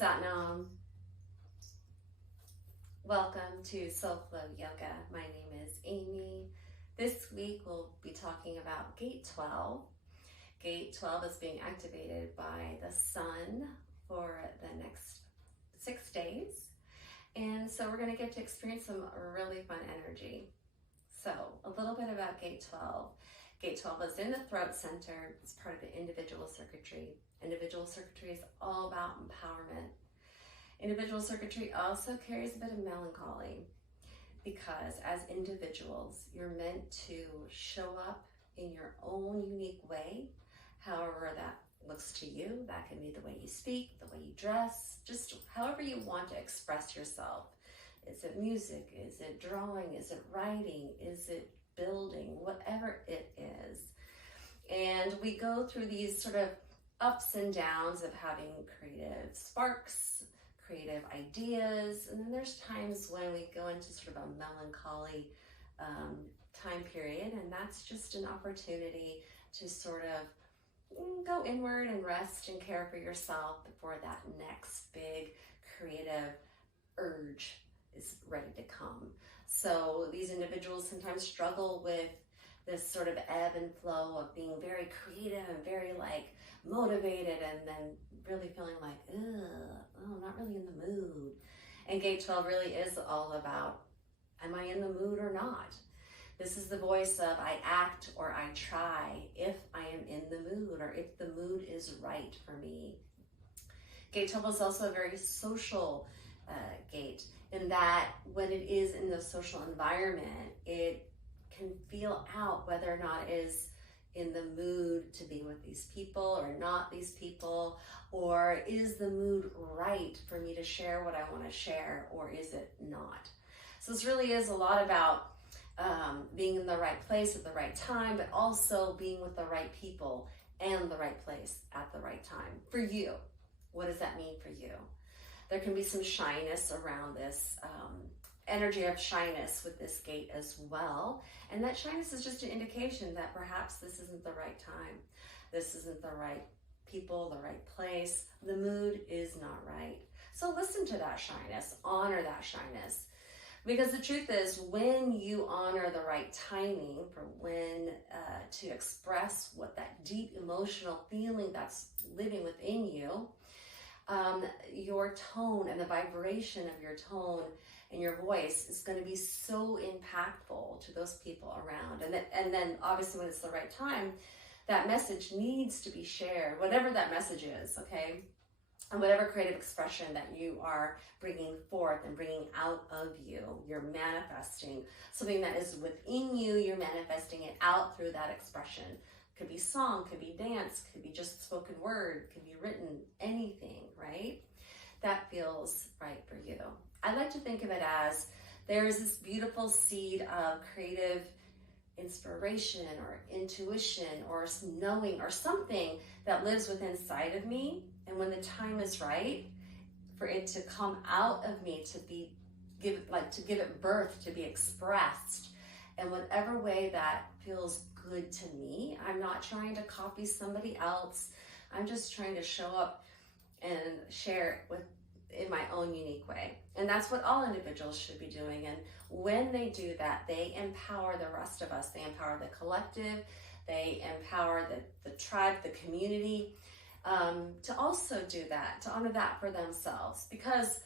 Satnam. Welcome to SoulFlow Yoga. My name is Amy. This week we'll be talking about Gate 12. Gate 12 is being activated by the sun for the next 6 days. And so we're going to get to experience some really fun energy. So a little bit about Gate 12. Gate 12 is in the throat center. It's part of the individual circuitry. Individual circuitry is all about empowerment. Individual circuitry also carries a bit of melancholy because as individuals, you're meant to show up in your own unique way, however that looks to you. That can be the way you speak, the way you dress, just however you want to express yourself. Is it music? Is it drawing? Is it writing? Is it building? Whatever it is. And we go through these sort of ups and downs of having creative sparks, creative ideas, and then there's times when we go into sort of a melancholy time period, and that's just an opportunity to sort of go inward and rest and care for yourself before that next big creative urge is ready to come. So these individuals sometimes struggle with this sort of ebb and flow of being very creative and very motivated, and then really feeling like, I'm not really in the mood. And Gate 12 really is all about, am I in the mood or not? This is the voice of I act or I try if I am in the mood or if the mood is right for me. Gate 12 is also a very social gate in that when it is in the social environment, it can feel out whether or not it is in the mood to be with these people or not these people, or is the mood right for me to share what I want to share, or is it not? So this really is a lot about being in the right place at the right time, but also being with the right people and the right place at the right time. For you, what does that mean for you? There can be some shyness around this energy of shyness with this gate as well. And that shyness is just an indication that perhaps this isn't the right time. This isn't the right people, the right place. The mood is not right. So listen to that shyness, honor that shyness. Because the truth is, when you honor the right timing for when to express what that deep emotional feeling that's living within you, your tone and the vibration of your tone and your voice is going to be so impactful to those people around. And then obviously when it's the right time, that message needs to be shared, whatever that message is, okay? And whatever creative expression that you are bringing forth and bringing out of you, you're manifesting something that is within you, you're manifesting it out through that expression. Could be song, could be dance, could be just spoken word, could be written, anything, right? That feels right for you. I like to think of it as there's this beautiful seed of creative inspiration or intuition or knowing or something that lives within inside of me. And when the time is right for it to come out of me, to give it birth, to be expressed, in whatever way that feels good to me. I'm not trying to copy somebody else. I'm just trying to show up and share it in my own unique way. And that's what all individuals should be doing. And when they do that, they empower the rest of us. They empower the collective. They empower the tribe, the community, to also do that, to honor that for themselves. Because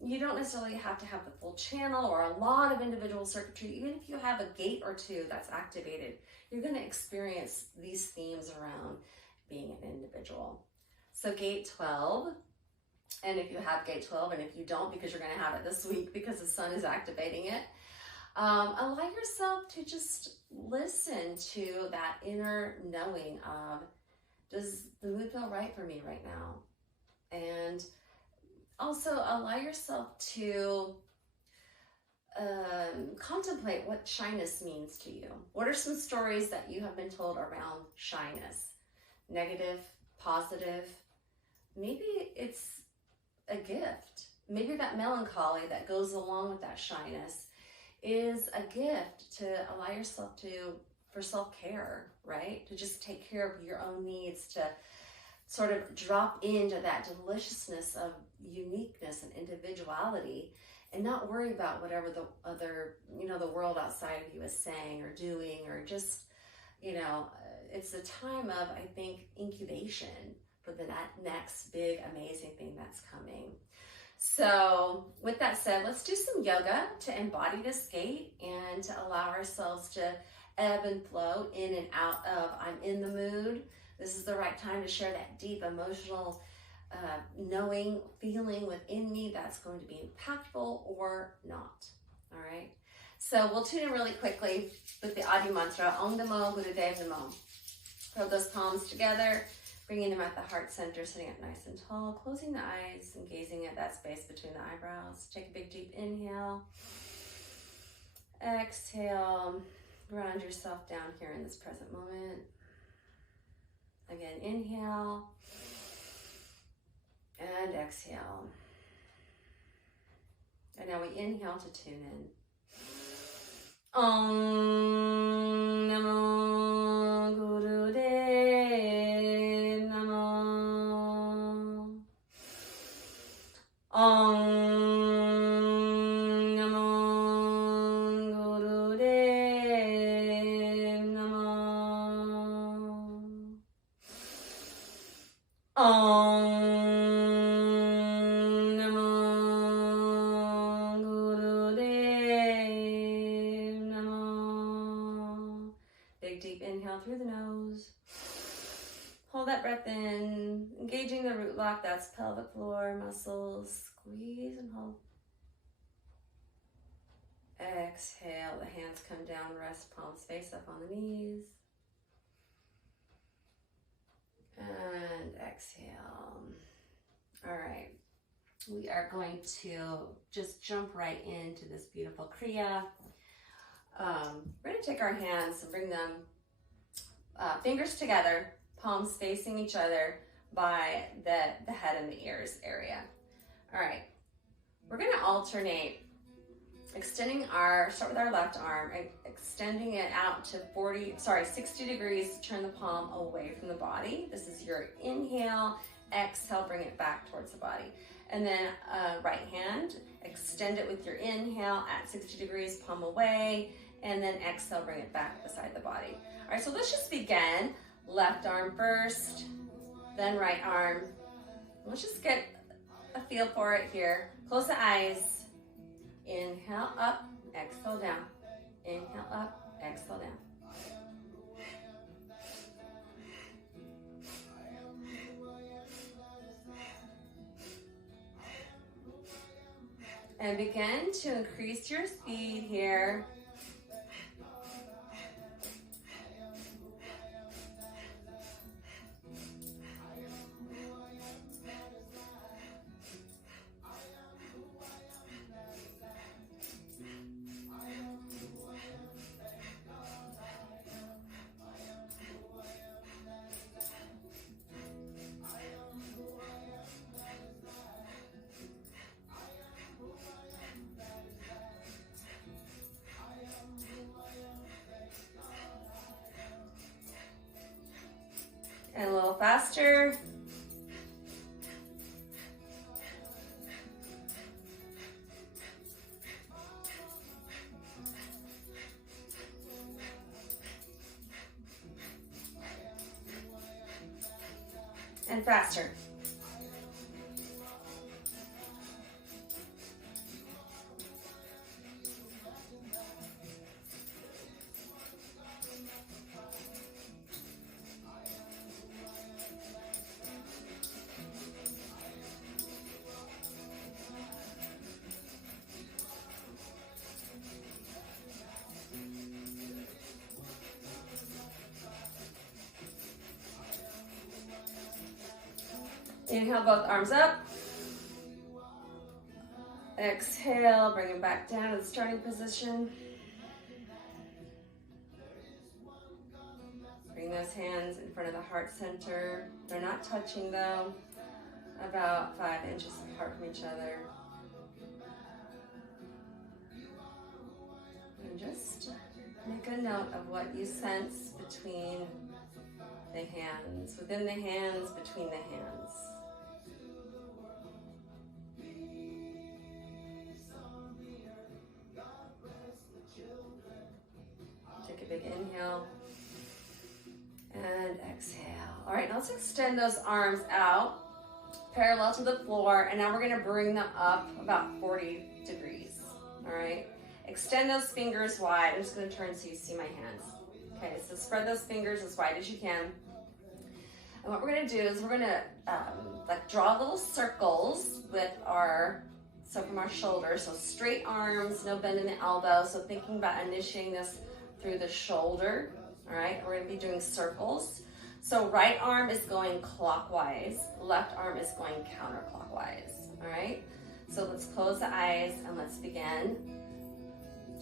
you don't necessarily have to have the full channel or a lot of individual circuitry. Even if you have a gate or two that's activated, you're going to experience these themes around being an individual. So Gate 12, and if you have Gate 12, and if you don't, because you're going to have it this week because the sun is activating it, allow yourself to just listen to that inner knowing of, does the mood feel right for me right now? And also allow yourself to contemplate what shyness means to you. What are some stories that you have been told around shyness? Negative, positive? Maybe it's a gift. Maybe that melancholy that goes along with that shyness is a gift to allow yourself for self-care, right? To just take care of your own needs, to sort of drop into that deliciousness of uniqueness and individuality, and not worry about whatever the other, the world outside of you is saying or doing, or just, it's a time of, I think, incubation for the next big, amazing thing that's coming. So with that said, let's do some yoga to embody this gate and to allow ourselves to ebb and flow in and out of I'm in the mood. This is the right time to share that deep emotional knowing, feeling within me that's going to be impactful or not. All right. So we'll tune in really quickly with the Adi mantra, Om Namo Gurudev Namo. Throw those palms together, bringing them at the heart center, sitting up nice and tall, closing the eyes and gazing at that space between the eyebrows. Take a big deep inhale. Exhale. Ground yourself down here in this present moment. Again, inhale. And exhale. And now we inhale to tune in. Om Namo Gurudev Namo. Om Namo Gurudev Namo. Om through the nose. Hold that breath in, engaging the root lock, that's pelvic floor muscles. Squeeze and hold. Exhale, the hands come down, rest palms face up on the knees. And exhale. All right, we are going to just jump right into this beautiful Kriya. We're going to take our hands and bring them fingers together, palms facing each other by the head and the ears area. All right, we're going to alternate start with our left arm, extending it out to 60 degrees to turn the palm away from the body. This is your inhale, exhale, bring it back towards the body. And then right hand, extend it with your inhale at 60 degrees, palm away, and then exhale, bring it back beside the body. All right, so let's just begin. Left arm first, then right arm. Let's just get a feel for it here. Close the eyes. Inhale up, exhale down. Inhale up, exhale down. And begin to increase your speed here. And a little faster. And faster. Inhale, both arms up. Exhale, bring them back down to the starting position. Bring those hands in front of the heart center. They're not touching though, about 5 inches apart from each other. And just make a note of what you sense between the hands, within the hands, between the hands. Take a big inhale and exhale. All right, now let's extend those arms out parallel to the floor, and now we're gonna bring them up about 40 degrees, all right? Extend those fingers wide. I'm just gonna turn so you see my hands. Okay, so spread those fingers as wide as you can. And what we're gonna do is we're gonna like draw little circles with so from our shoulders, so straight arms, no bend in the elbow. So thinking about initiating this through the shoulder, all right? We're gonna be doing circles. So right arm is going clockwise, left arm is going counterclockwise, all right? So let's close the eyes and let's begin.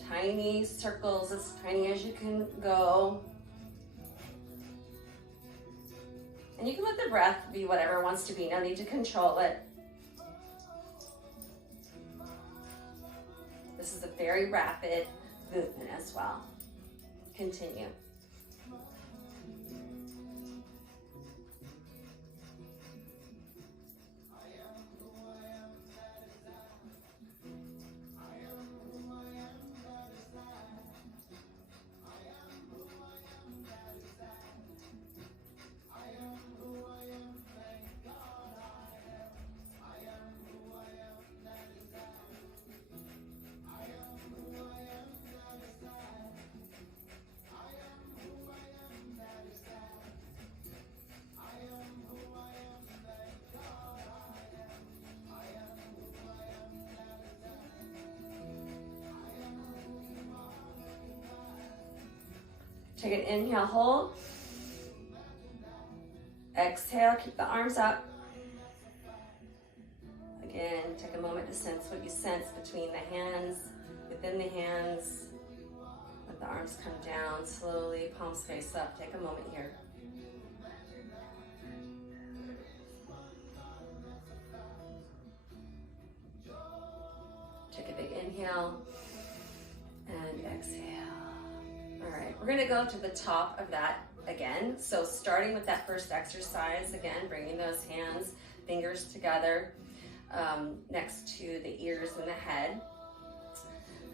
Tiny circles, as tiny as you can go. And you can let the breath be whatever it wants to be, no need to control it. This is a very rapid movement as well. Continue. Take an inhale, hold. Exhale, keep the arms up. Again, take a moment to sense what you sense between the hands, within the hands. Let the arms come down slowly, palms face up. Take a moment here. Take a big inhale and exhale. All right, we're gonna go to the top of that again. So starting with that first exercise, again, bringing those hands, fingers together next to the ears and the head.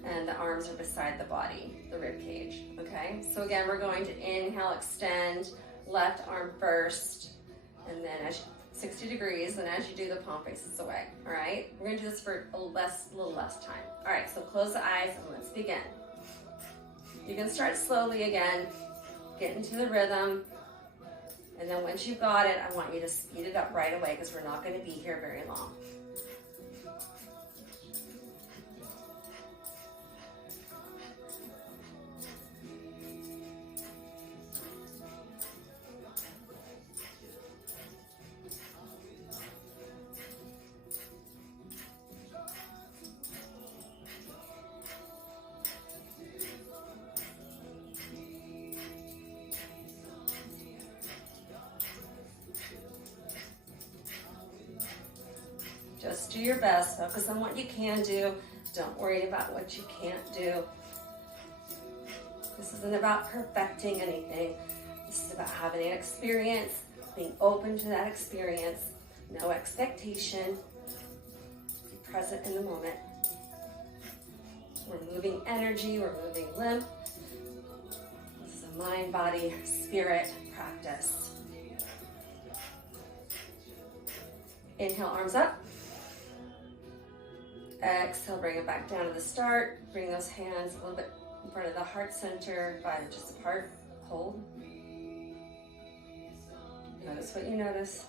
And the arms are beside the body, the rib cage, okay? So again, we're going to inhale, extend, left arm first, and then 60 degrees, and as you do, the palm faces away, all right? We're gonna do this for a little less time. All right, so close the eyes and let's begin. You can start slowly again, get into the rhythm, and then once you've got it, I want you to speed it up right away because we're not going to be here very long. Just do your best. Focus on what you can do. Don't worry about what you can't do. This isn't about perfecting anything. This is about having an experience, being open to that experience. No expectation. Be present in the moment. We're moving energy. We're moving lymph. This is a mind, body, spirit practice. Inhale, arms up. Exhale, bring it back down to the start. Bring those hands a little bit in front of the heart center, 5 inches apart. Hold. Notice what you notice.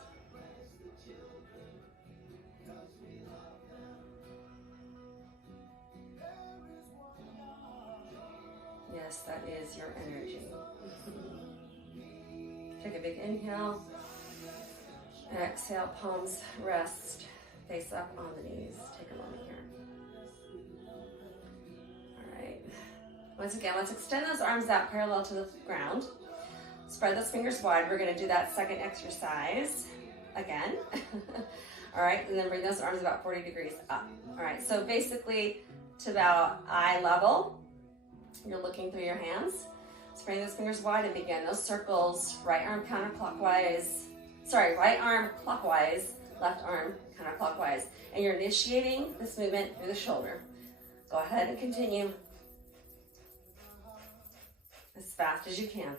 Yes, that is your energy. Take a big inhale. Exhale, palms rest. Face up on the knees. Take a moment here. All right. Once again, let's extend those arms out parallel to the ground. Spread those fingers wide. We're going to do that second exercise again. All right, and then bring those arms about 40 degrees up. All right, so basically to about eye level, you're looking through your hands. Spreading those fingers wide and begin those circles. Right arm counterclockwise. Sorry, right arm clockwise, left arm counterclockwise. And you're initiating this movement through the shoulder. Go ahead and continue as fast as you can.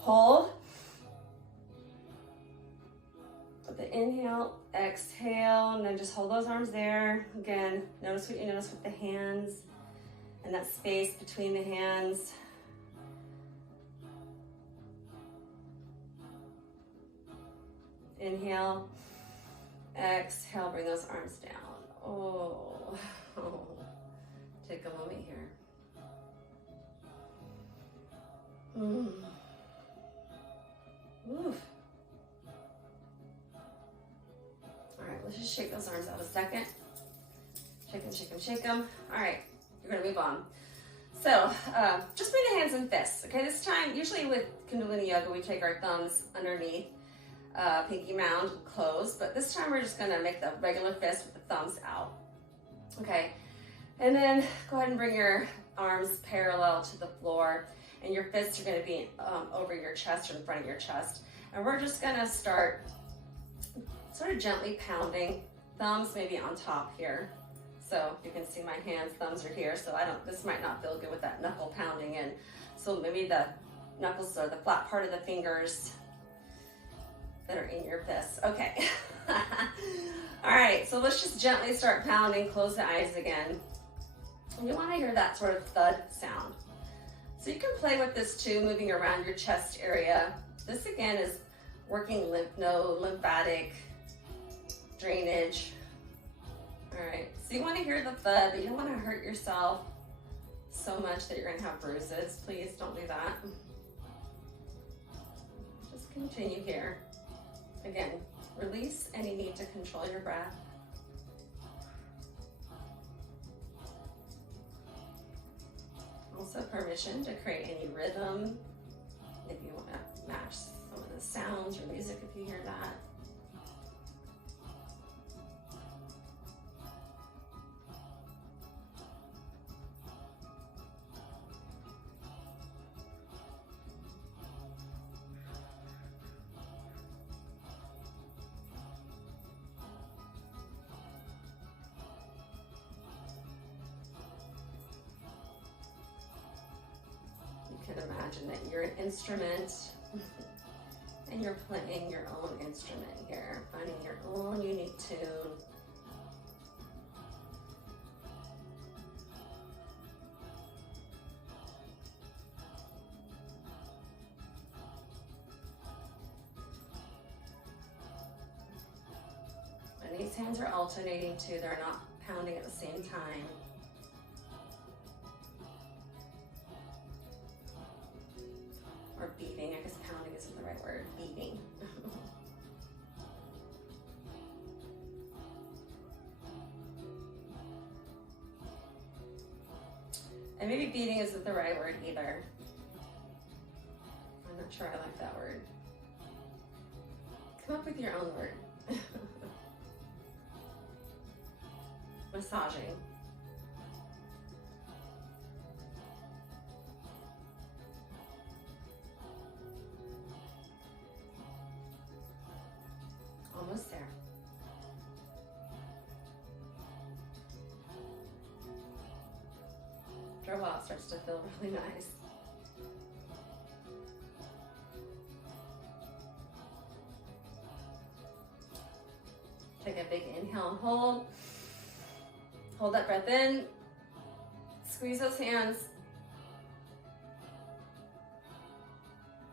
Hold. With the inhale, exhale, and then just hold those arms there. Again, notice what you notice with the hands and that space between the hands. Inhale, exhale, bring those arms down. Oh. Take a moment here. Oof. All right, let's just shake those arms out a second. Shake them, shake them, shake them. All right, you're gonna move on. So, just bring the hands in fists. Okay, this time, usually with Kundalini Yoga, we take our thumbs underneath, pinky mound, close. But this time, we're just gonna make the regular fist with the thumbs out. Okay, and then go ahead and bring your arms parallel to the floor. And your fists are going to be over your chest or in front of your chest. And we're just going to start sort of gently pounding, thumbs maybe on top here. So you can see my hands, thumbs are here. So this might not feel good with that knuckle pounding in. So maybe the knuckles are the flat part of the fingers that are in your fists. Okay. All right, so let's just gently start pounding. Close the eyes again. And you want to hear that sort of thud sound. So you can play with this too, moving around your chest area. This again is working lymph node, lymphatic drainage. All right, so you want to hear the thud, but you don't want to hurt yourself so much that you're going to have bruises. Please don't do that. Just continue here. Again, release any need to control your breath. Also permission to create any rhythm if you want to match some of the sounds or music if you hear that. Imagine that you're an instrument and you're playing your own instrument here, finding your own unique tune. And these hands are alternating too, they're not pounding at the same time. Or beating, I guess pounding isn't the right word, beating. And maybe beating isn't the right word either. I'm not sure I like that word. Come up with your own word. Massaging. Almost there. After a while, it starts to feel really nice. Take a big inhale and hold. Hold that breath in. Squeeze those hands.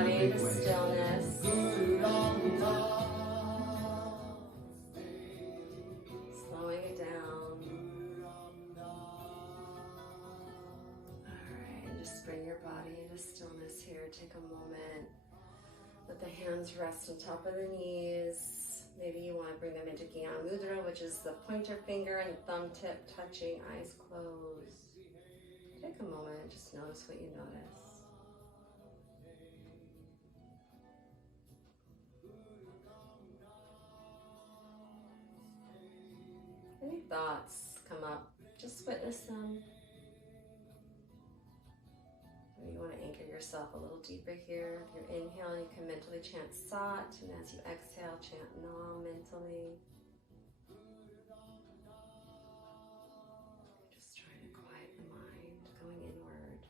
body to stillness. Slowing it down. Alright, and just bring your body to stillness here. Take a moment. Let the hands rest on top of the knees. Maybe you want to bring them into Gyan Mudra, which is the pointer finger and thumb tip touching, eyes closed. Take a moment, just notice what you notice. Any thoughts come up, just witness them. Maybe you want to anchor yourself a little deeper here. If you're inhaling, you can mentally chant Sat, and as you exhale, chant Nam mentally. Just trying to quiet the mind, going inward.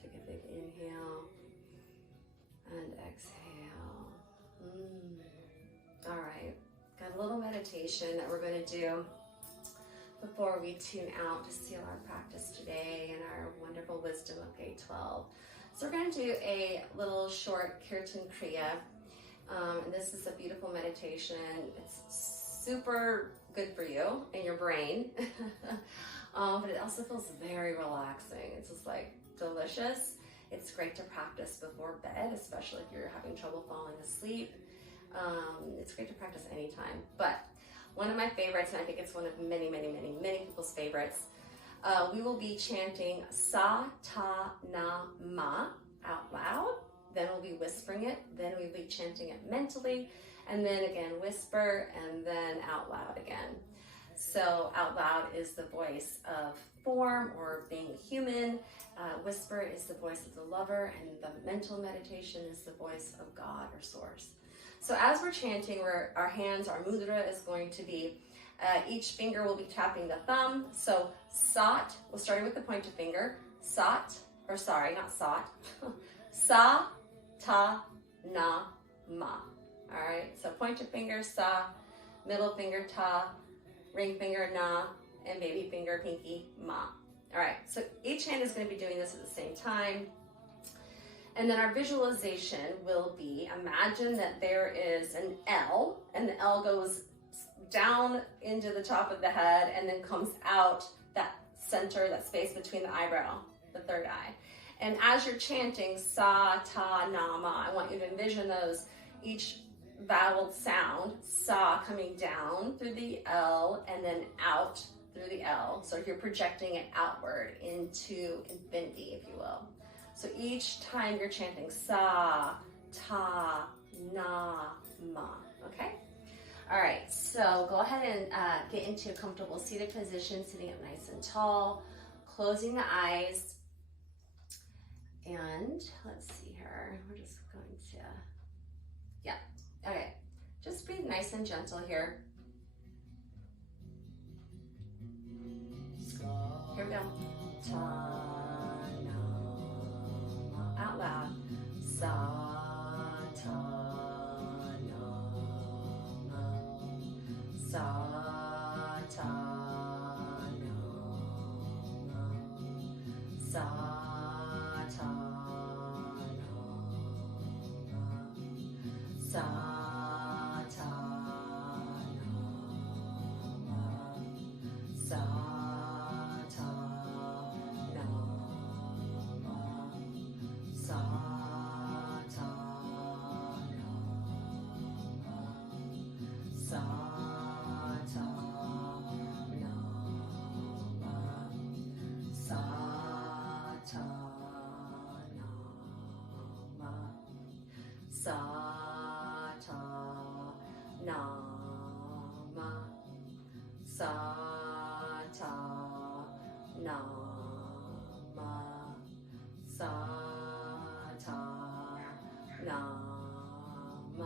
Take a big inhale and exhale. All right, got a little meditation that we're going to do before we tune out to seal our practice today and our wonderful wisdom of Gate 12. So we're going to do a little short Kirtan Kriya. And this is a beautiful meditation. It's super good for you and your brain. But it also feels very relaxing. It's just like delicious. It's great to practice before bed, especially if you're having trouble falling asleep. It's great to practice anytime. But one of my favorites, and I think it's one of many, many, many, many people's favorites, we will be chanting Sa, Ta, Na, Ma out loud. Then we'll be whispering it. Then we'll be chanting it mentally. And then again, whisper, and then out loud again. So out loud is the voice of form or being human. Whisper is the voice of the lover. And the mental meditation is the voice of God or source. So as we're chanting, our hands, our mudra is going to be, each finger will be tapping the thumb. So Sat, we're starting with the pointer finger. Sat, or sorry, not Sat. Sa, Ta, Na, Ma. All right, so pointer finger, Sa, middle finger, Ta, ring finger, Na, and baby finger, pinky, Ma. All right, so each hand is going to be doing this at the same time. And then our visualization will be, imagine that there is an L, and the L goes down into the top of the head and then comes out that center, that space between the eyebrow, the third eye. And as you're chanting Sa, Ta, Na, Ma, I want you to envision those, each vowel sound, Sa coming down through the L and then out through the L. So you're projecting it outward into infinity, if you will. So each time you're chanting Sa, Ta, Na, Ma, okay? All right, so go ahead and get into a comfortable seated position, sitting up nice and tall, closing the eyes. And let's see here, we're just going to, yeah, okay. Just breathe nice and gentle here. Here we go. Ta. Out loud. Sa, ta, na, ma. Sa, ta, na, ma. Sa, ta, na, ma. Sa, ta, na, ma. Sa, ta, na, ma. Sa, ta, na, ma. Sa, ta, na, ma. Sa, ta, na, ma. Sa, ta, na, ma. Sa, ta, na, ma. Sa, ta, na, ma.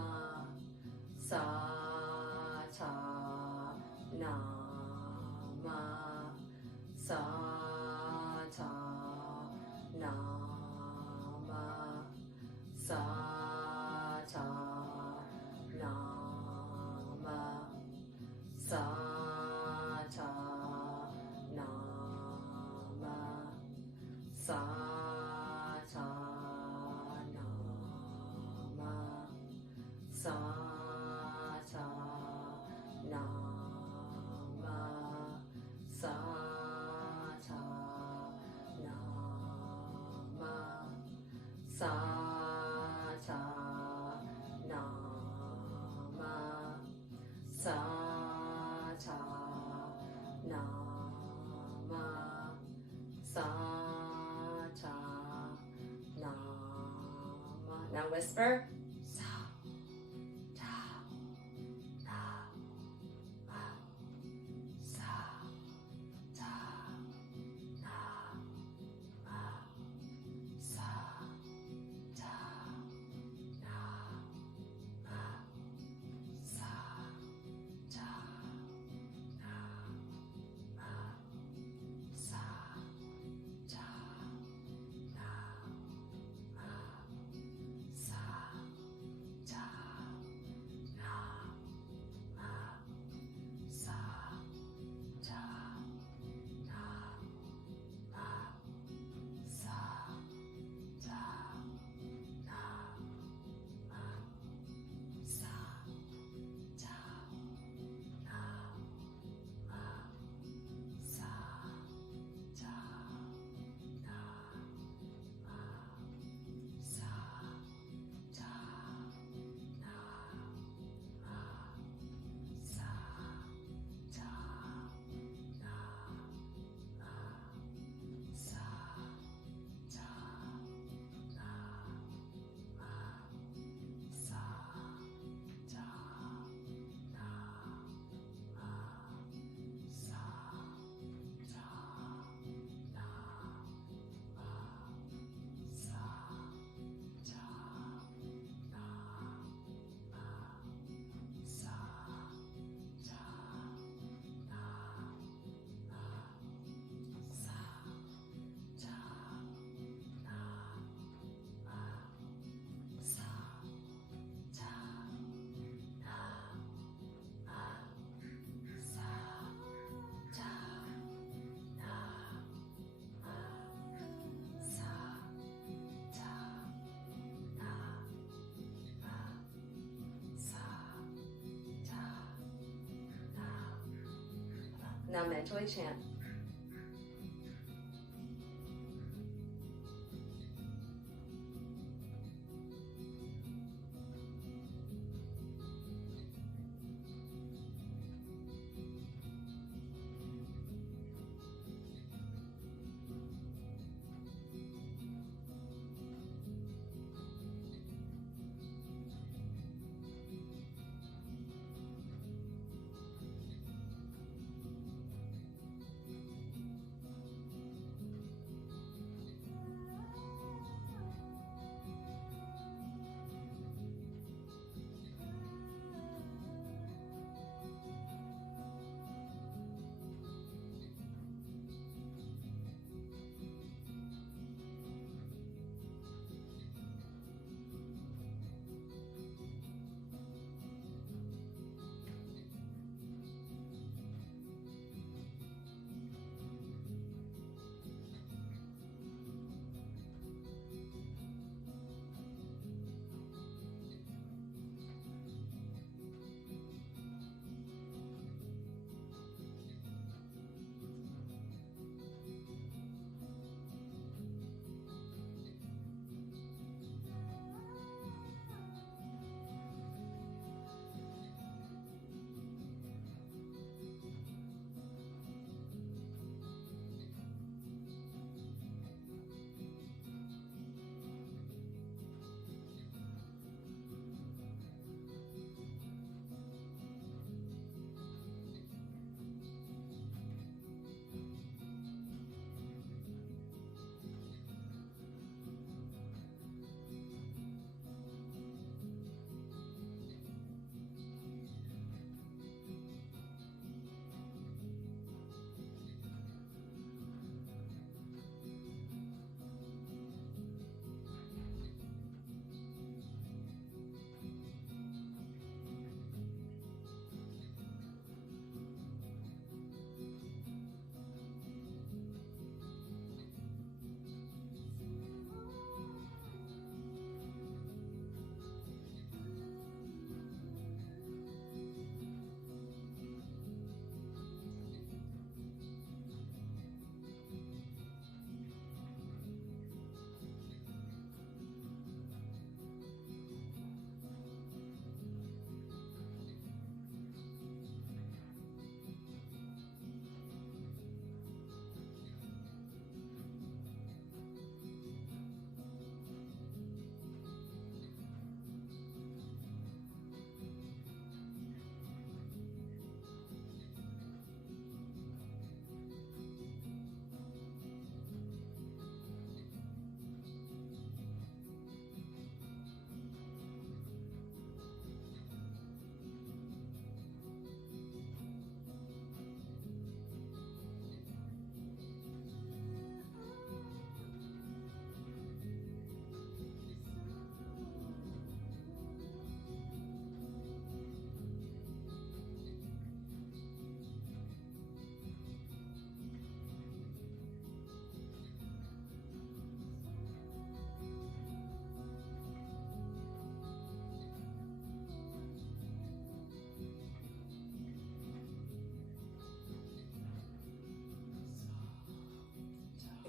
Sa, ta, na, ma. Sa, ta, na, ma. Sa, ta, na, ma. Sa, ta, na, ma. Sa ta nama. Sa ta nama. Sa ta nama. Now whisper. Sa ta nama. Sa ta nama. Sa ta nama. Sa ta nama. Sa ta Now mentally chant.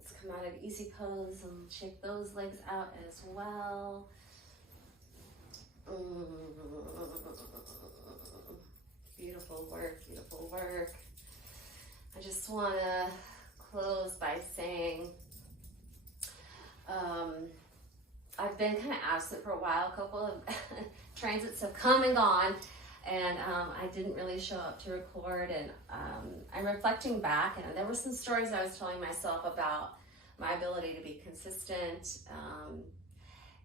Let's come out of easy pose and shake those legs out as well. Beautiful work, beautiful work. I just want to close by saying I've been kind of absent for a while. A couple of transits have come and gone, and I didn't really show up to record, and I'm reflecting back, and there were some stories I was telling myself about my ability to be consistent,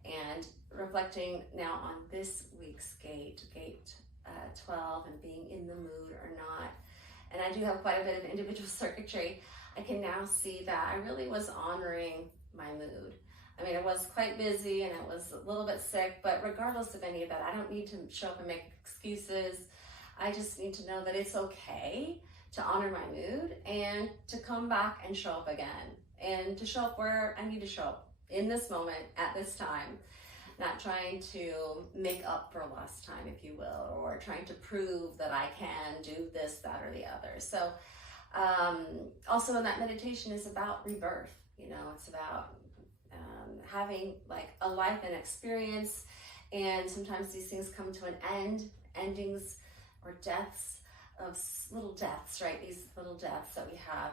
and reflecting now on this week's gate 12, and being in the mood or not. And I do have quite a bit of individual circuitry. I can now see that I really was honoring my mood. I mean, I was quite busy and I was a little bit sick, but regardless of any of that, I don't need to show up and make excuses. I just need to know that it's okay to honor my mood and to come back and show up again, and to show up where I need to show up in this moment at this time, not trying to make up for lost time, if you will, or trying to prove that I can do this, that, or the other. So also in that meditation is about rebirth. You know, it's about having like a life and experience, and sometimes these things come to an end, endings or deaths of little deaths, right? These little deaths that we have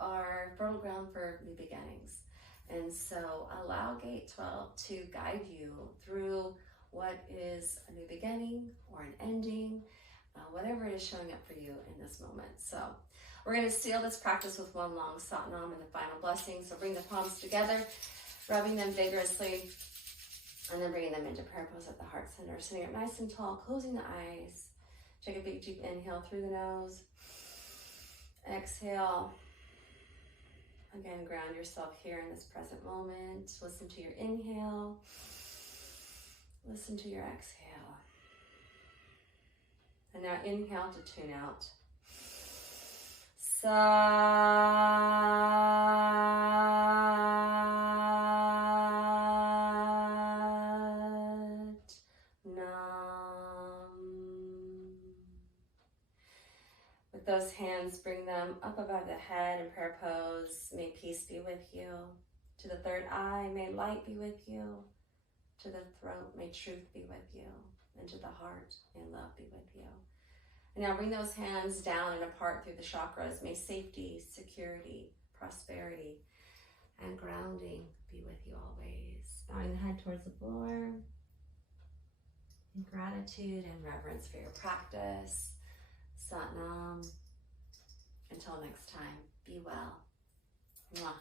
are fertile ground for new beginnings. And so allow gate 12 to guide you through what is a new beginning or an ending, whatever it is showing up for you in this moment. So we're going to seal this practice with one long Satnam and the final blessing. So bring the palms together, rubbing them vigorously, and then bringing them into prayer pose at the heart center. Sitting up nice and tall, closing the eyes. Take a big deep inhale through the nose. Exhale. Again, ground yourself here in this present moment. Listen to your inhale. Listen to your exhale. And now inhale to tune out. Sat Nam. With those hands, bring them up above the head in prayer pose. May peace be with you. To the third eye, may light be with you. To the throat, may truth be with you. And to the heart, may love be with you. And now bring those hands down and apart through the chakras. May safety, security, prosperity, and grounding be with you always. Bowing the head towards the floor. In gratitude and reverence for your practice. Sat Nam. Until next time, be well. Mwah.